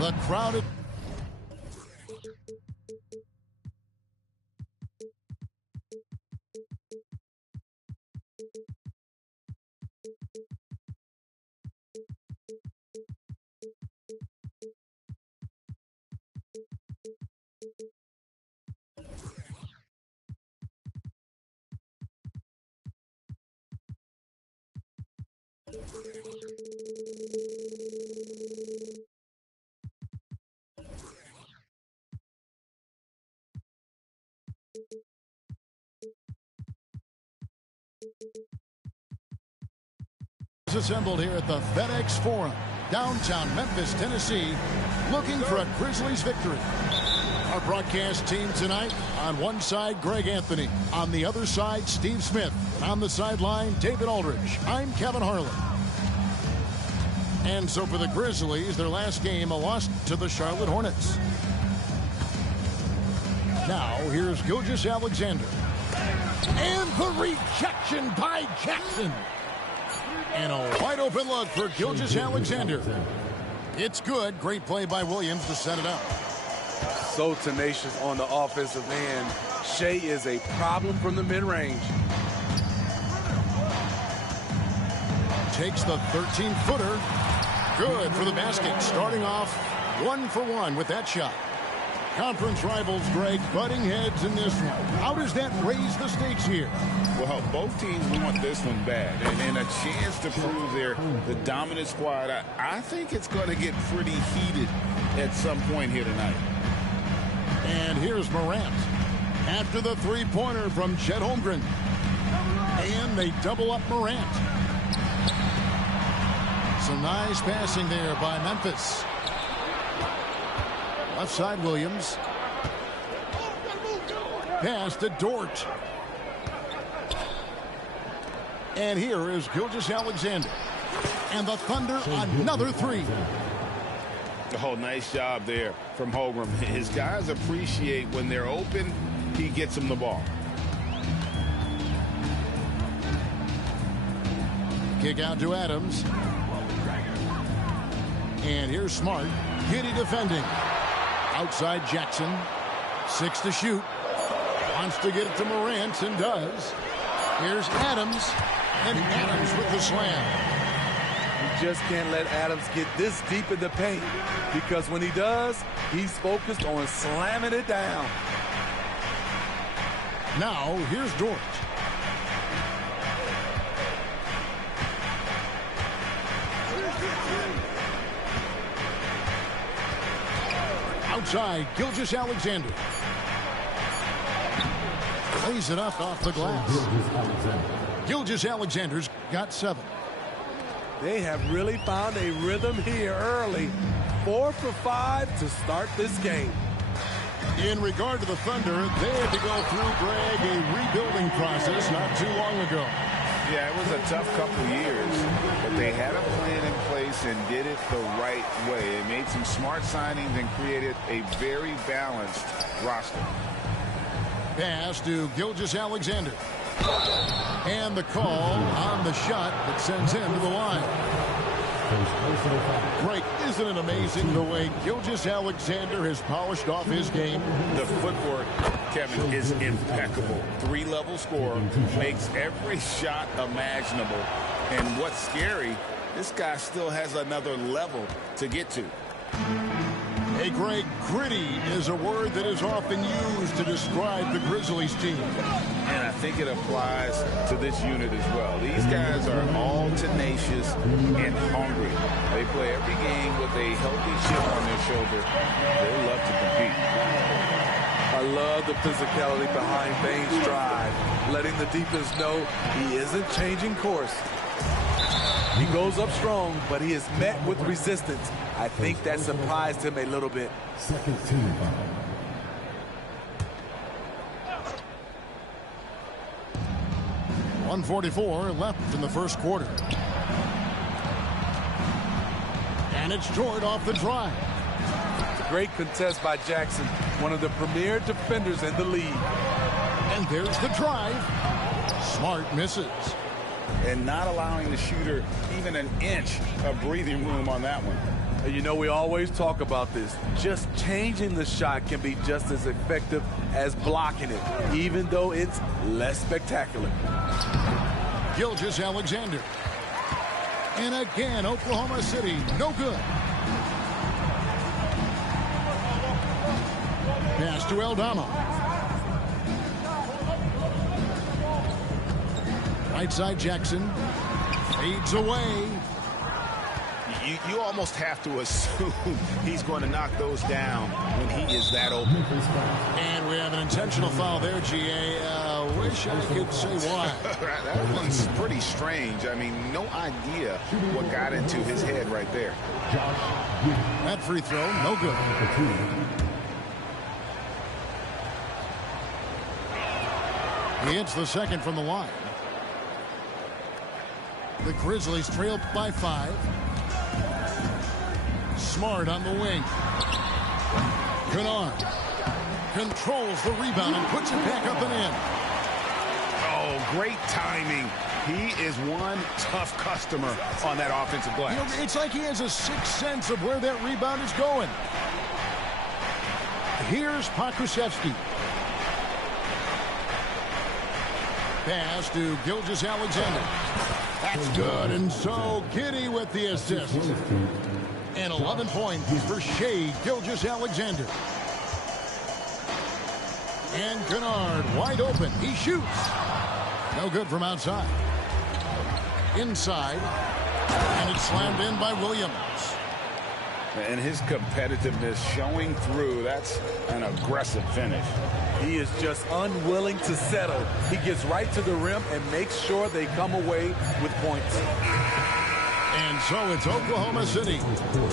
The crowded. Assembled here at the FedEx Forum, downtown Memphis, Tennessee, looking for a Grizzlies victory. Our broadcast team tonight, on one side, Greg Anthony. On the other side, Steve Smith. And on the sideline, David Aldridge. I'm Kevin Harlan. And so for the Grizzlies, their last game, a loss to the Charlotte Hornets. Now, here's Gilgeous-Alexander. And the rejection by Jackson. And a wide open look for Gilgeous-Alexander. It's good. Great play by Williams to set it up. So tenacious on the offensive end. Shea is a problem from the mid-range. Takes the 13-footer. Good for the basket. Starting off 1 for 1 with that shot. Conference rivals, Greg, butting heads in this one. How does that raise the stakes here? Well, both teams want this one bad, and a chance to prove they're the dominant squad. I think it's going to get pretty heated at some point here tonight. And here's Morant after the three-pointer from Chet Holmgren. And they double up Morant. Some nice passing there by Memphis. Left side, Williams. Pass to Dort. And here is Gilgeous-Alexander. And the Thunder, another three. Oh, nice job there from Holmgren. His guys appreciate when they're open, he gets them the ball. Kick out to Adams. And here's Smart. Giddy defending. Outside Jackson. 6 to shoot. Wants to get it to Morant and does. Here's Adams. And Adams with the slam. You just can't let Adams get this deep in the paint, because when he does, he's focused on slamming it down. Now, here's Dort. Outside, Gilgeous-Alexander. Lays it up off the glass. Gilgeous-Alexander's got 7. They have really found a rhythm here early. 4 for 5 to start this game. In regard to the Thunder, they had to go through, Greg, a rebuilding process not too long ago. Yeah, it was a tough couple years, but they had a plan in place and did it the right way. They made some smart signings and created a very balanced roster. Pass to Gilgeous-Alexander. And the call on the shot that sends him to the line. Great. Isn't it amazing the way Gilgeous-Alexander has polished off his game? The footwork, Kevin, is impeccable. 3-level scorer, makes every shot imaginable. And what's scary, this guy still has another level to get to. A Hey, Greg, gritty is a word that is often used to describe the Grizzlies team. And I think it applies to this unit as well. These guys are all tenacious and hungry. They play every game with a healthy chip on their shoulder. They love to compete. I love the physicality behind Bane's drive, letting the defense know he isn't changing course. He goes up strong, but he is met with resistance. I think that surprised him a little bit. Second team foul. .144 left in the first quarter. And it's Jordan off the drive. It's a great contest by Jackson, one of the premier defenders in the league. And there's the drive. Smart misses. And not allowing the shooter even an inch of breathing room on that one. You know, we always talk about this. Just changing the shot can be just as effective as blocking it, even though it's less spectacular. Gilgeous-Alexander. And again, Oklahoma City, no good. Pass to Aldama. Right side Jackson. Fades away. You almost have to assume he's going to knock those down when he is that open. And we have an intentional foul there, GA. Wish I could say why. That one's pretty strange. I mean, no idea what got into his head right there. That free throw, no good. He hits the second from the line. The Grizzlies trail by 5. Smart on the wing. Kennard controls the rebound and puts it back up and in. Oh, great timing. He is one tough customer on that offensive glass. You know, it's like he has a sixth sense of where that rebound is going. Here's Pokusevski. Pass to Gilgeous-Alexander. That's good, and so Giddy with the assist. And 11 points for Shai Gilgeous-Alexander. And Kennard wide open. He shoots. No good from outside. Inside. And it's slammed in by Williams. And his competitiveness showing through. That's an aggressive finish. He is just unwilling to settle. He gets right to the rim and makes sure they come away with points. And so it's Oklahoma City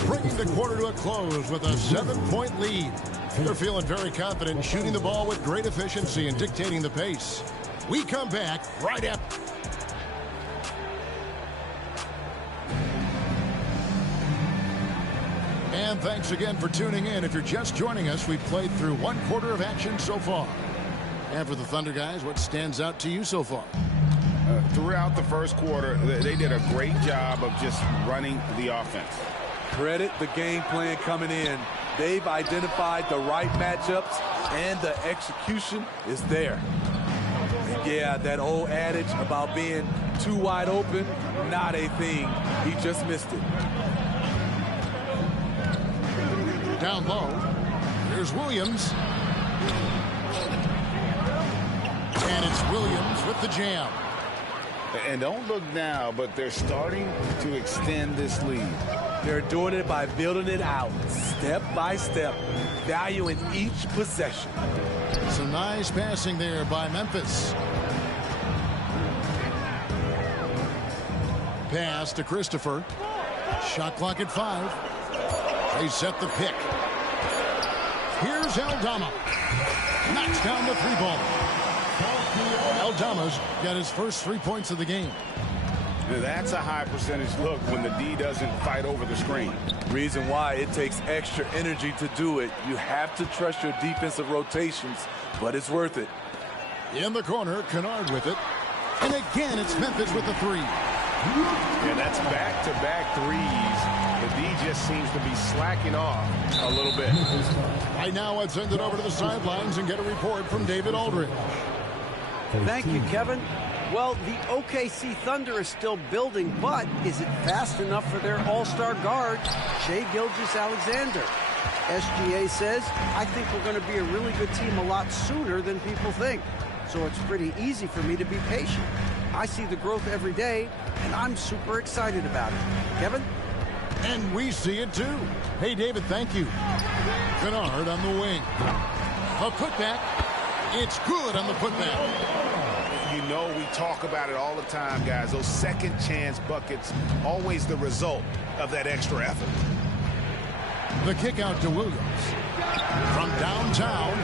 bringing the quarter to a close with a 7-point lead. They're feeling very confident, shooting the ball with great efficiency and dictating the pace. We come back right after. And thanks again for tuning in. If you're just joining us, we've played through 1 quarter of action so far. And for the Thunder guys, what stands out to you so far? Throughout the first quarter, they did a great job of just running the offense. Credit the game plan coming in. They've identified the right matchups, and the execution is there. And yeah, that old adage about being too wide open, not a thing. He just missed it. Down low. Here's Williams. And it's Williams with the jam. And don't look now, but they're starting to extend this lead. They're doing it by building it out, step by step, valuing each possession. Some nice passing there by Memphis. Pass to Christopher. Shot clock at 5. They set the pick. Here's Aldama. Knocks down the 3-ball. Aldama's got his first 3 points of the game. That's a high percentage look when the D doesn't fight over the screen. Reason why it takes extra energy to do it. You have to trust your defensive rotations, but it's worth it. In the corner, Kennard with it. And again, it's Memphis with the 3. And that's back-to-back threes. The D just seems to be slacking off a little bit. Right now, let's send it over to the sidelines and get a report from David Aldridge. Thank you, Kevin. Well, the OKC Thunder is still building, but is it fast enough for their all-star guard, Shai Gilgeous-Alexander? SGA says, I think we're going to be a really good team a lot sooner than people think. So it's pretty easy for me to be patient. I see the growth every day, and I'm super excited about it. Kevin? And we see it too. Hey, David, thank you. Kennard on the wing. A putback. It's good on the putback. You know, we talk about it all the time, guys. Those second chance buckets, always the result of that extra effort. The kick out to Williams. From downtown.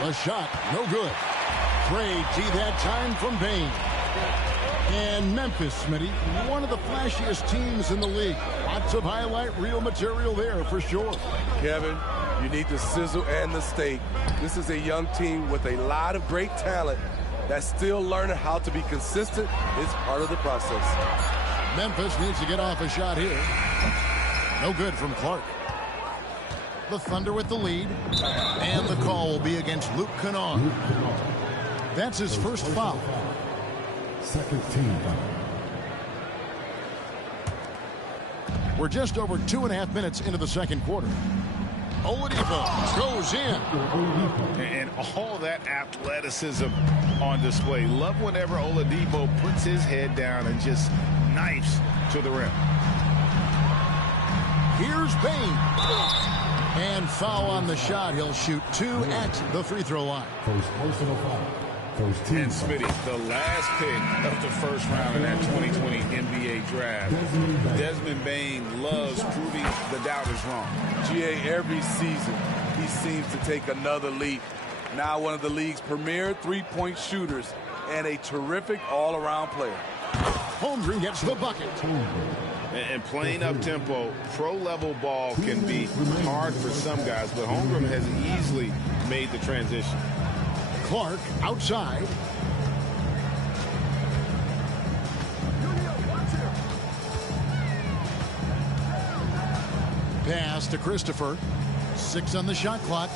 The shot, no good. Great D that time from Bain. And Memphis, Smitty, one of the flashiest teams in the league. Lots of highlight reel material there for sure. Kevin, you need the sizzle and the steak. This is a young team with a lot of great talent that's still learning how to be consistent. It's part of the process. Memphis needs to get off a shot here. No good from Clark. The Thunder with the lead. And the call will be against Luke Kennard. That's his first foul. Second team foul. We're just over 2.5 minutes into the second quarter. Oladipo goes in. And all that athleticism on display. Love whenever Oladipo puts his head down and just knifes to the rim. Here's Bain. And foul on the shot. He'll shoot 2 at the free throw line. First personal foul. First team And Smitty, the last pick of the first round in that 2020 NBA draft. Desmond Bain loves proving the doubters wrong. GA, every season, he seems to take another leap. Now one of the league's premier three-point shooters and a terrific all-around player. Holmgren gets the bucket. And playing up-tempo, pro-level ball can be hard for some guys, but Holmgren has easily made the transition. Clark outside. Pass to Christopher. 6 on the shot clock.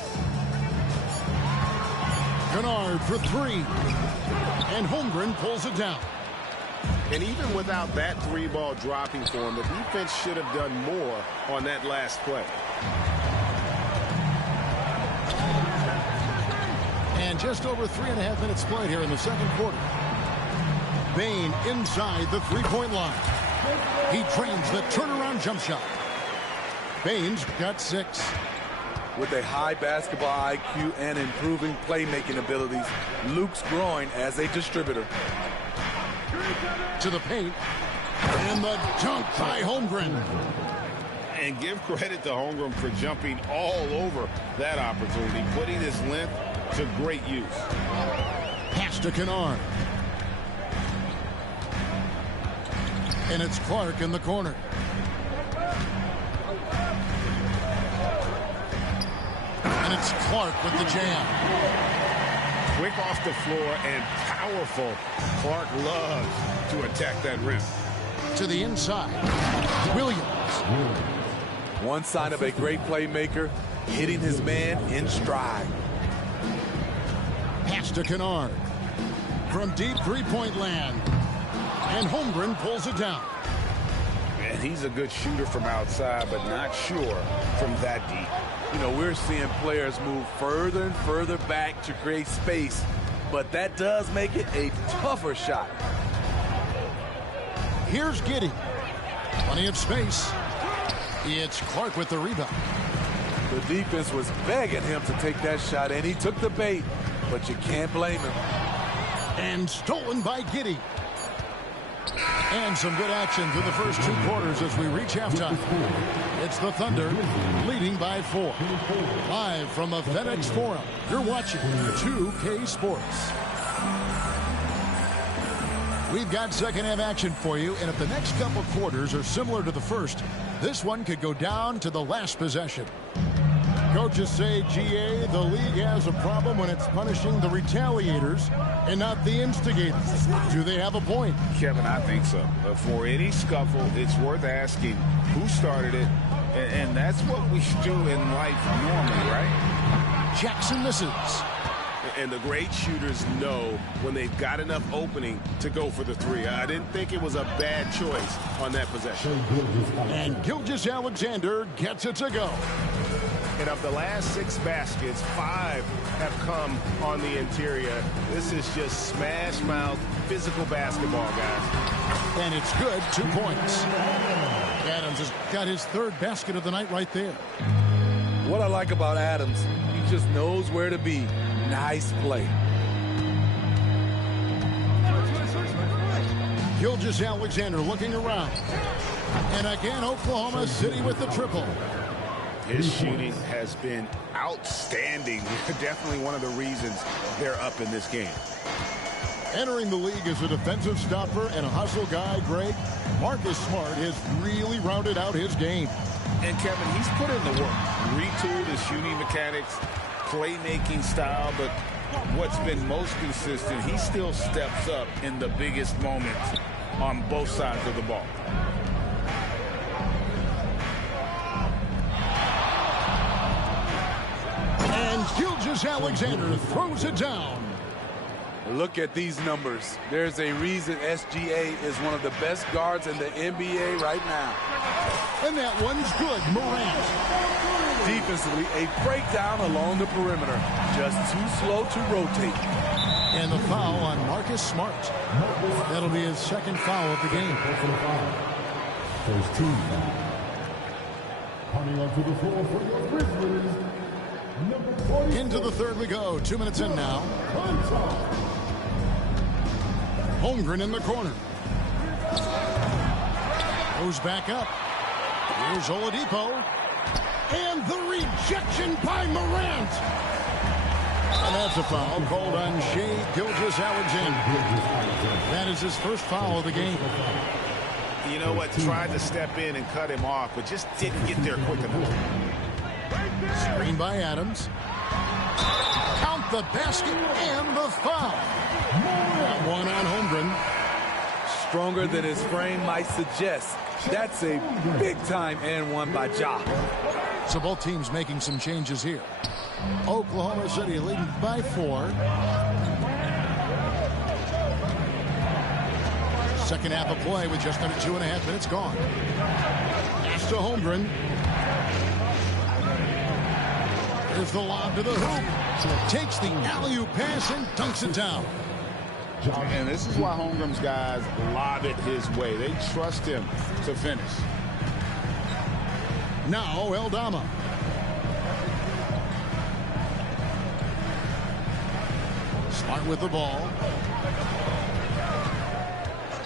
Kennard for 3. And Holmgren pulls it down. And even without that 3-ball dropping for him, the defense should have done more on that last play. And just over 3.5 minutes played here in the second quarter. Bain inside the three-point line. He trains the turnaround jump shot. Bain's got 6. With a high basketball IQ and improving playmaking abilities, Luke's growing as a distributor. To the paint. And the dunk by Holmgren. And give credit to Holmgren for jumping all over that opportunity, putting his length to great use. Pass to Kennard. And it's Clark in the corner. And it's Clark with the jam. Quick off the floor and powerful. Clark loves to attack that rim. To the inside. Williams. One sign of a great playmaker, hitting his man in stride. Pass to Kennard. From deep three-point land. And Holmgren pulls it down. And he's a good shooter from outside, but not sure from that deep. You know, we're seeing players move further and further back to create space, but that does make it a tougher shot. Here's Giddey. Plenty of space. It's Clark with the rebound. The defense was begging him to take that shot, and he took the bait, but you can't blame him. And stolen by Giddey. And some good action through the first 2 quarters as we reach halftime. It's the Thunder leading by 4. Live from the FedEx Forum, you're watching 2K Sports. We've got second half action for you, and if the next couple quarters are similar to the first, this one could go down to the last possession. Coaches say, GA, the league has a problem when it's punishing the retaliators and not the instigators. Do they have a point? Kevin, I think so. For any scuffle, it's worth asking who started it, and that's what we should do in life normally, right? Jackson misses. And the great shooters know when they've got enough opening to go for the 3. I didn't think it was a bad choice on that possession. And Gilgeous-Alexander gets it to go. And of the last 6 baskets, 5 have come on the interior. This is just smash mouth physical basketball, guys. And it's good. 2 points. Adams has got his 3rd basket of the night right there. What I like about Adams, he just knows where to be. Nice play. Gilgeous-Alexander looking around. And again, Oklahoma City with the triple. His shooting has been outstanding. Definitely one of the reasons they're up in this game. Entering the league as a defensive stopper and a hustle guy, Greg, Marcus Smart has really rounded out his game. And Kevin, he's put in the work. Retooled his shooting mechanics, playmaking style, but what's been most consistent, he still steps up in the biggest moments on both sides of the ball. And Gilgeous-Alexander throws it down. Look at these numbers. There's a reason SGA is one of the best guards in the NBA right now. And that one's good. Morant. Defensively, a breakdown along the perimeter. Just too slow to rotate. And the foul on Marcus Smart. That'll be his 2nd foul of the game. First team foul. Coming onto the floor for your Grizzlies, number 40. Into the 3rd we go. 2 minutes in now. Holmgren in the corner. Goes back up. Here's Oladipo. And the rejection by Morant. And that's a foul called on Shai Gilgeous-Alexander. That is his 1st foul of the game. You know what? Tried to step in and cut him off, but just didn't get there quick enough. Screen by Adams. Count the basket and the foul. That one on Holmgren. Stronger than his frame might suggest. That's a big-time and one by Ja. So both teams making some changes here. Oklahoma City leading by 4. Second half of play with just under 2.5 minutes gone. Pass to Holmgren. There's the lob to the hoop. Takes the alley-oop pass and dunks it down. And this is why Holmgren's guys lob it his way. They trust him to finish. Now Eldama. Smart with the ball.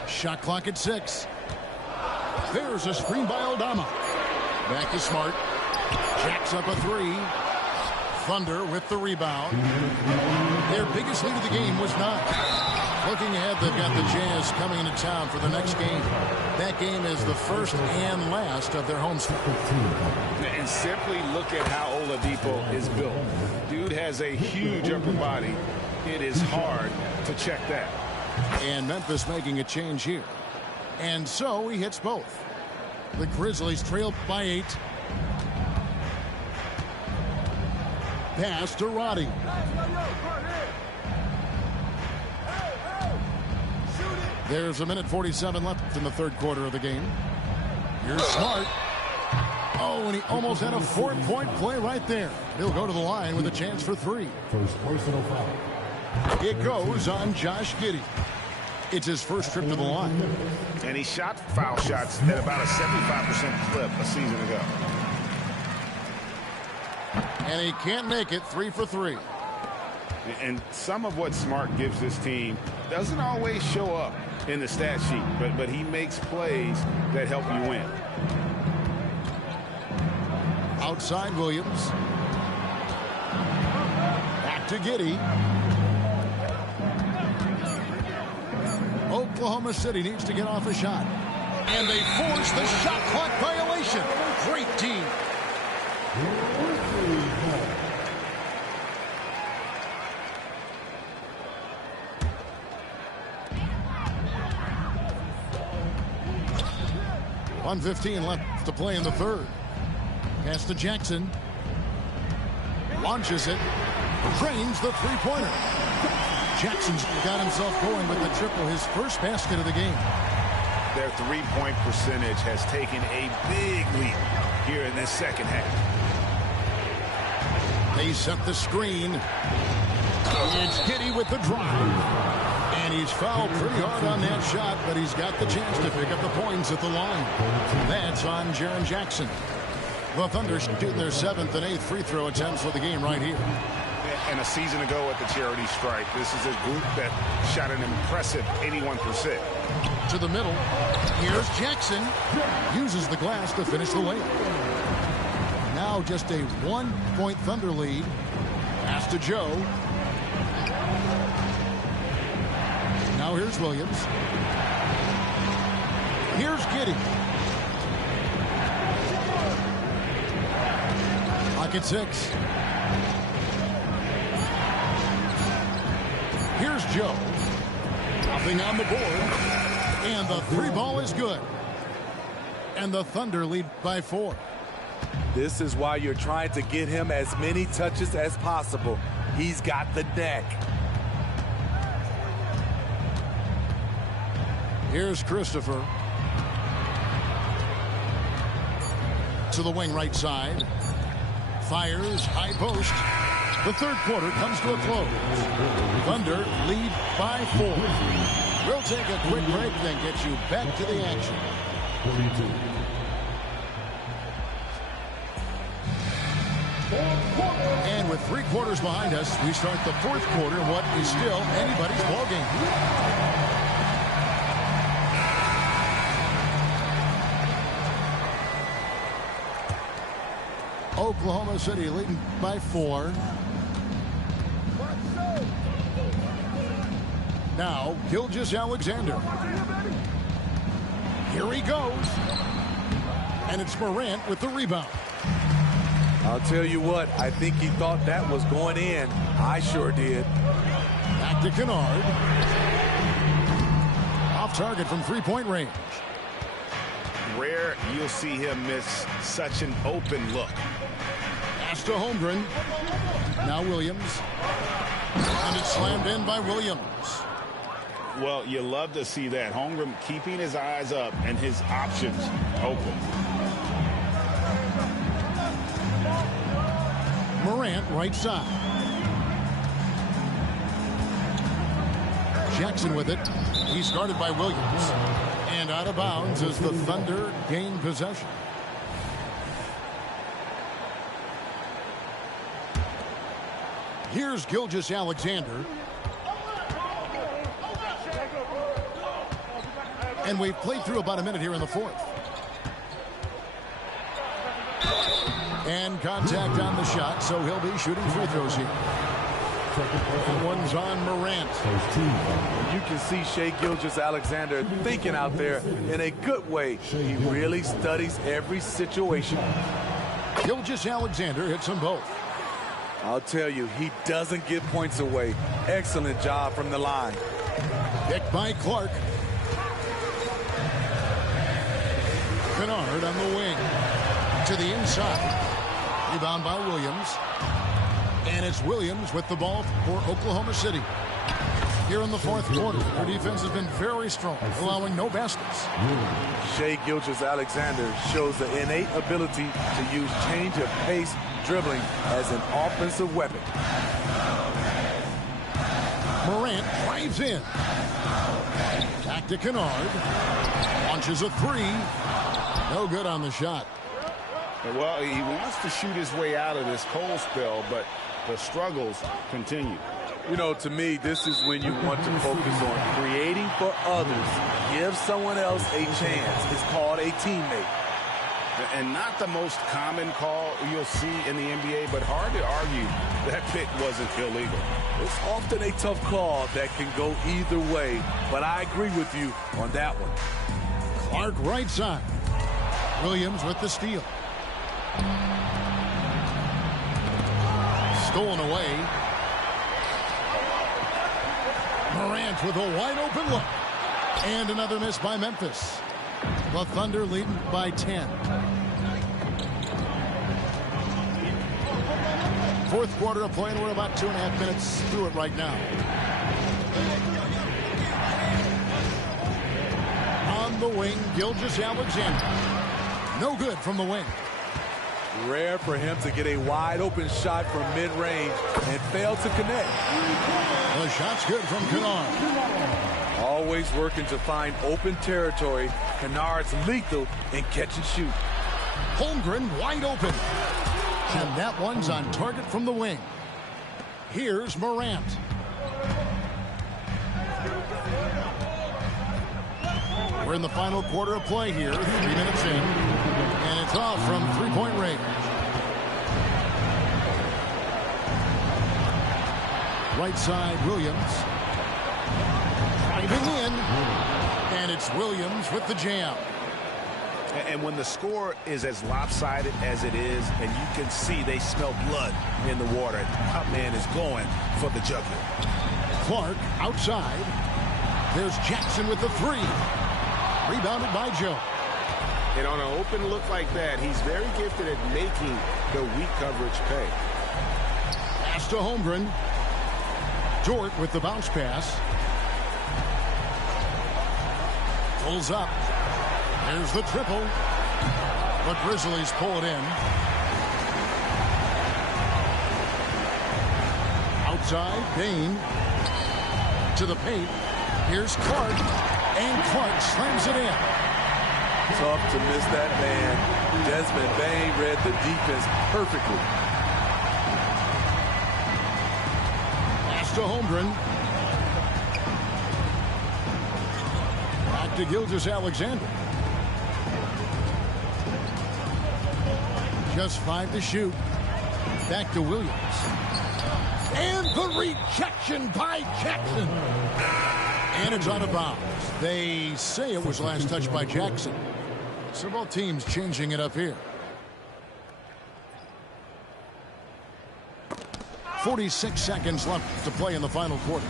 Shot clock at 6. There's a screen by Eldama. Back to Smart. Jacks up a 3. Thunder with the rebound. Their biggest lead of the game was not. Looking ahead, they've got the Jazz coming into town for the next game. That game is the first and last of their home stretch. And simply look at how Oladipo is built. Dude has a huge upper body. It is hard to check that. And Memphis making a change here. And so he hits both. The Grizzlies trail by 8. Pass to Roddy. There's 1:47 left in the 3rd quarter of the game. Here's Smart. Oh, and he almost had a 4-point play right there. He'll go to the line with a chance for 3. First personal foul. It goes on Josh Giddey. It's his first trip to the line. And he shot foul shots at about a 75% clip a season ago. And he can't make it. 3 for 3. And some of what Smart gives this team doesn't always show up in the stat sheet, but he makes plays that help you win. Outside Williams. Back to Giddey. Oklahoma City needs to get off a shot. And they force the shot clock violation. Great team. .115 left to play in the 3rd. Pass to Jackson. Launches it. Drains the three-pointer. Jackson's got himself going with the triple, his first basket of the game. Their three-point percentage has taken a big leap here in this second half. They set the screen. It's Giddey with the drive. And he's fouled pretty hard on that shot, but he's got the chance to pick up the points at the line. That's on Jaren Jackson. The Thunder shooting their 7th and 8th free throw attempts for the game right here. And a season ago at the charity stripe, this is a group that shot an impressive 81%. To the middle. Here's Jackson. Uses the glass to finish the layup. Now just a 1-point Thunder lead. Pass to Joe. Now here's Williams. Here's Giddey. Clock at 6. Here's Joe. Nothing on the board. And the 3 ball is good. And the Thunder lead by 4. This is why you're trying to get him as many touches as possible. He's got the neck. Here's Christopher. To the wing right side. Fires, high post. The third quarter comes to a close. Thunder lead by 4. We'll take a quick break, then get you back to the action. And with 3 quarters behind us, we start the fourth quarter in what is still anybody's ballgame. Oklahoma City leading by 4. Now, Gilgeous-Alexander. Here he goes. And it's Morant with the rebound. I'll tell you what, I think he thought that was going in. I sure did. Back to Kennard. Off target from 3-point range. Rare you'll see him miss such an open look. Pass to Holmgren. Now Williams. And it's slammed in by Williams. Well, you love to see that. Holmgren keeping his eyes up and his options open. Morant right side. Jackson with it. He's guarded by Williams. And out of bounds as the Thunder gain possession. Here's Gilgeous-Alexander. And we've played through about a minute here in the fourth. And contact on the shot, so he'll be shooting free throws here. That one's on Morant. You can see Shai Gilgeous-Alexander thinking out there in a good way. He really studies every situation. Gilgeous-Alexander hits them both. I'll tell you, he doesn't give points away. Excellent job from the line. Picked by Clark. Kennard on the wing. To the inside. Rebound by Williams. And it's Williams with the ball for Oklahoma City. Here in the fourth quarter, their defense has been very strong, allowing no baskets. Shai Gilgeous-Alexander shows the innate ability to use change of pace dribbling as an offensive weapon. Morant drives in. Back to Kennard. Launches a 3. No good on the shot. Well, he wants to shoot his way out of this cold spell, but the struggles continue. You know, to me, this is when you want to focus on creating for others. Give someone else a chance. It's called a teammate. And not the most common call you'll see in the NBA, but hard to argue that pick wasn't illegal. It's often a tough call that can go either way, but I agree with you on that one. Clark right side. Williams with the steal. Stolen away. Morant with a wide open look. And another miss by Memphis. The Thunder leading by 10. Fourth quarter of play, and we're about 2.5 minutes through it right now. On the wing, Gilgeous-Alexander. No good from the wing. Rare for him to get a wide open shot from mid-range and fail to connect. The shot's good from Kennard. Always working to find open territory. Kennard's lethal in catch and shoot. Holmgren wide open. And that one's on target from the wing. Here's Morant. We're in the final quarter of play here. 3 minutes in. And it's off from three-point range. Right side, Williams. Driving in. And it's Williams with the jam. And when the score is as lopsided as it is, and you can see they smell blood in the water, that man is going for the jugular. Clark outside. There's Jackson with the three. Rebounded by Joe. And on an open look like that, he's very gifted at making the weak coverage pay. Pass to Holmgren. Dort with the bounce pass. Pulls up. There's the triple. The Grizzlies pull it in. Outside, Bain. To the paint. Here's Clark. And Clark slams it in. Tough to miss that man. Desmond Bain read the defense perfectly. Pass to Holmgren. Back to Gilgeous-Alexander. Just 5 to shoot. Back to Williams. And the rejection by Jackson. And it's out of bounds. They say it was last touched by Jackson. So both teams changing it up here. 46 seconds left to play in the final quarter.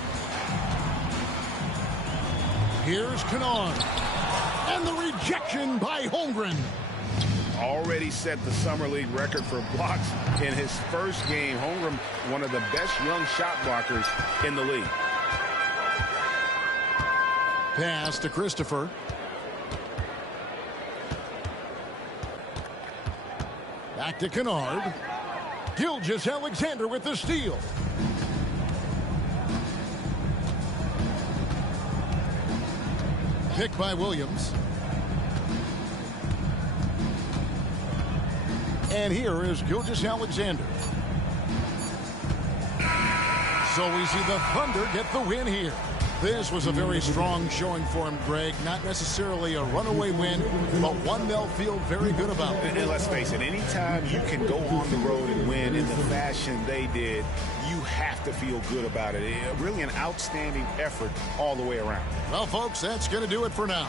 Here's Kennard. And the rejection by Holmgren. Already set the Summer League record for blocks in his first game. Holmgren, one of the best young shot blockers in the league. Pass to Christopher. Back to Kennard. Gilgeous-Alexander with the steal. Pick by Williams. And here is Gilgeous-Alexander. So we see the Thunder get the win here. This was a very strong showing for him, Greg. Not necessarily a runaway win, but one they'll feel very good about. And let's face it, anytime you can go on the road and win in the fashion they did, you have to feel good about it. Really an outstanding effort all the way around. Well, folks, that's going to do it for now.